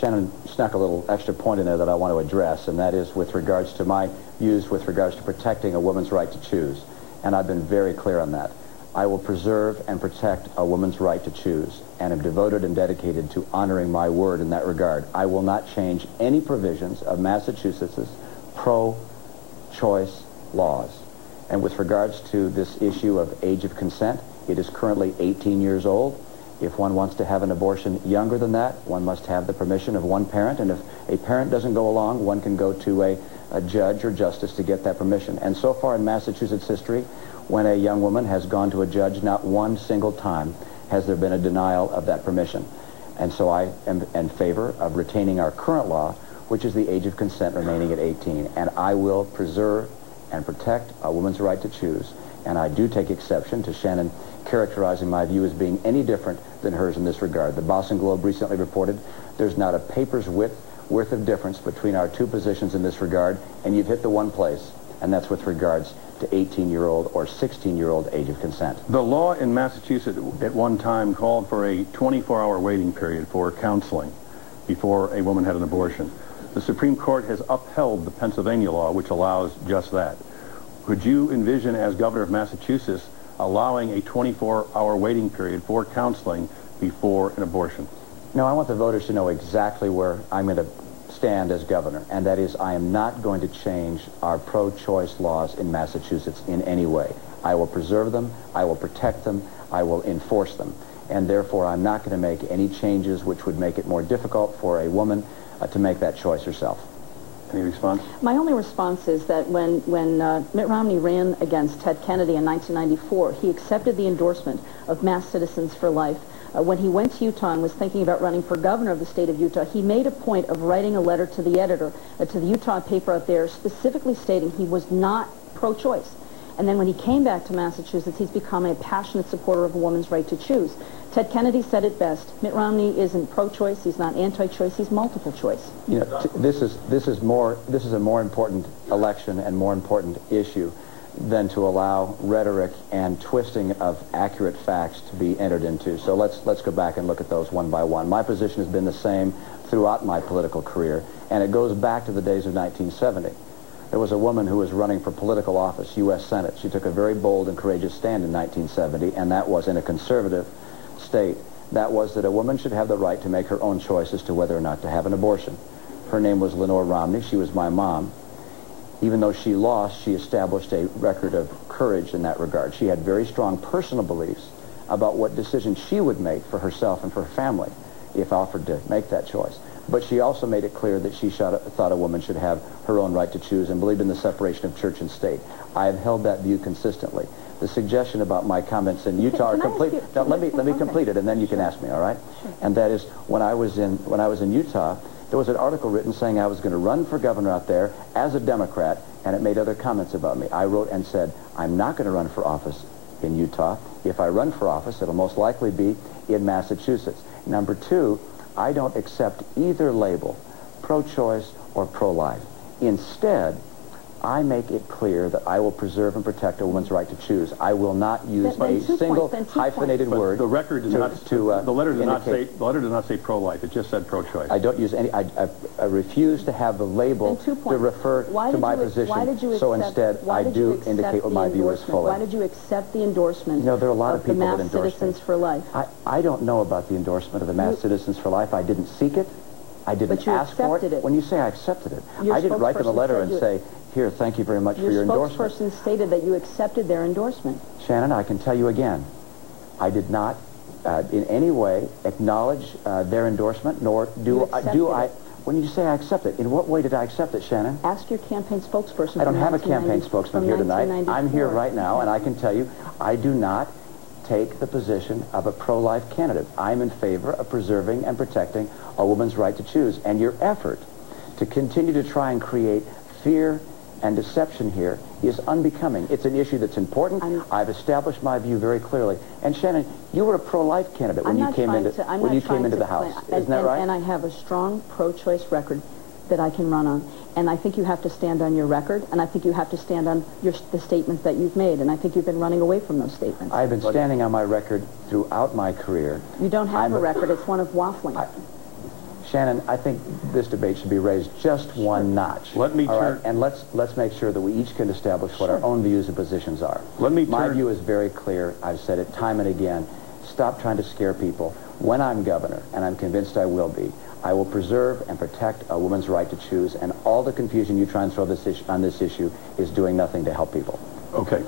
Shannon snuck a little extra point in there that I want to address, and that is with regards to my views with regards to protecting a woman's right to choose. And I've been very clear on that. I will preserve and protect a woman's right to choose, and am devoted and dedicated to honoring my word in that regard. I will not change any provisions of Massachusetts' pro-choice laws. And with regards to this issue of age of consent, it is currently 18 years old. If one wants to have an abortion younger than that, one must have the permission of one parent, and if a parent doesn't go along, one can go to a judge or justice to get that permission. And so far in Massachusetts history, when a young woman has gone to a judge, not one single time has there been a denial of that permission. And so I am in favor of retaining our current law, which is the age of consent remaining at 18. And I will preserve and protect a woman's right to choose. And I do take exception to Shannon characterizing my view as being any different than hers in this regard. The Boston Globe recently reported there's not a paper's worth of difference between our two positions in this regard, and you've hit the one place, and that's with regards to 18-year-old or 16-year-old age of consent. The law in Massachusetts at one time called for a 24-hour waiting period for counseling before a woman had an abortion. The Supreme Court has upheld the Pennsylvania law, which allows just that. Could you envision, as governor of Massachusetts, allowing a 24-hour waiting period for counseling before an abortion? No, I want the voters to know exactly where I'm going to stand as governor, and that is I am not going to change our pro-choice laws in Massachusetts in any way. I will preserve them, I will protect them, I will enforce them, and therefore I'm not going to make any changes which would make it more difficult for a woman to make that choice herself. Any response? My only response is that when Mitt Romney ran against Ted Kennedy in 1994, he accepted the endorsement of Mass Citizens for Life. When he went to Utah and was thinking about running for governor of the state of Utah, he made a point of writing a letter to the editor, to the Utah paper out there, specifically stating he was not pro-choice. And then when he came back to Massachusetts, he's become a passionate supporter of a woman's right to choose. Ted Kennedy said it best. Mitt Romney isn't pro-choice, he's not anti-choice, he's multiple choice. You know, this is a more important election and more important issue than to allow rhetoric and twisting of accurate facts to be entered into. So let's go back and look at those one by one. My position has been the same throughout my political career, and it goes back to the days of 1970. There was a woman who was running for political office, U.S. Senate. She took a very bold and courageous stand in 1970, and that was in a conservative state. That was that a woman should have the right to make her own choice as to whether or not to have an abortion. Her name was Lenore Romney. She was my mom. Even though she lost, she established a record of courage in that regard. She had very strong personal beliefs about what decision she would make for herself and for her family if offered to make that choice. But she also made it clear that she thought a woman should have her own right to choose and believed in the separation of church and state. I have held that view consistently. The suggestion about my comments in Utah are complete. Now, let me complete it, and then you can ask me, all right? Sure. And that is, when I was in Utah, there was an article written saying I was going to run for governor out there as a Democrat, and it made other comments about me. I wrote and said, I'm not going to run for office in Utah. If I run for office, it'll most likely be in Massachusetts. Number two, I don't accept either label, pro-choice or pro-life. Instead, I make it clear that I will preserve and protect a woman's right to choose. I will not use a single hyphenated word. The record does not. The letter does not say. The letter does not say pro-life. It just said pro-choice. I don't use any. I refuse to have the label to refer to my position. So instead, I do indicate what my view is fully. Why did you accept the endorsement? No, there are a lot of people that Mass endorse Citizens for Life. I don't know about the endorsement of the Mass Citizens for Life. I didn't seek it. I didn't ask for it. When you say I accepted it, I didn't write them a letter and say, here, thank you very much for your endorsement. Your spokesperson stated that you accepted their endorsement. Shannon, I can tell you again, I did not in any way acknowledge their endorsement, nor do I. When you say I accept it, in what way did I accept it, Shannon? Ask your campaign spokesperson. I don't have a campaign spokesman here tonight. I'm here right now, and I can tell you, I do not take the position of a pro-life candidate. I'm in favor of preserving and protecting a woman's right to choose. And your effort to continue to try and create fear and deception here is unbecoming. It's an issue that's important. I've established my view very clearly. And Shannon, you were a pro-life candidate when you came into the House. Isn't that right? And I have a strong pro-choice record that I can run on. And I think you have to stand on your record, and I think you have to stand on the statements that you've made, and I think you've been running away from those statements. I've been standing on my record throughout my career. You don't have a record. It's one of waffling. Shannon, I think this debate should be raised just one notch. Let me all turn... right? And let's make sure that we each can establish what our own views and positions are. My view is very clear. I've said it time and again. Stop trying to scare people. When I'm governor, and I'm convinced I will be, I will preserve and protect a woman's right to choose, and all the confusion you try and throw on this issue is doing nothing to help people. Okay.